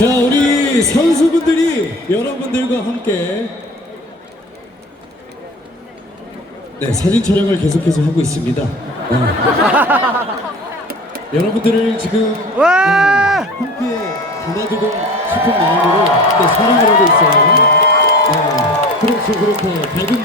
자, 우리 선수분들이 여러분들과 함께 네, 사진 촬영을 계속해서 하고 있습니다. 네. 여러분들을 지금 와! 네, 함께 담아두고 싶은 마음으로 네, 사랑을 하고 있어요. 네, 그렇죠, 그렇게 밝은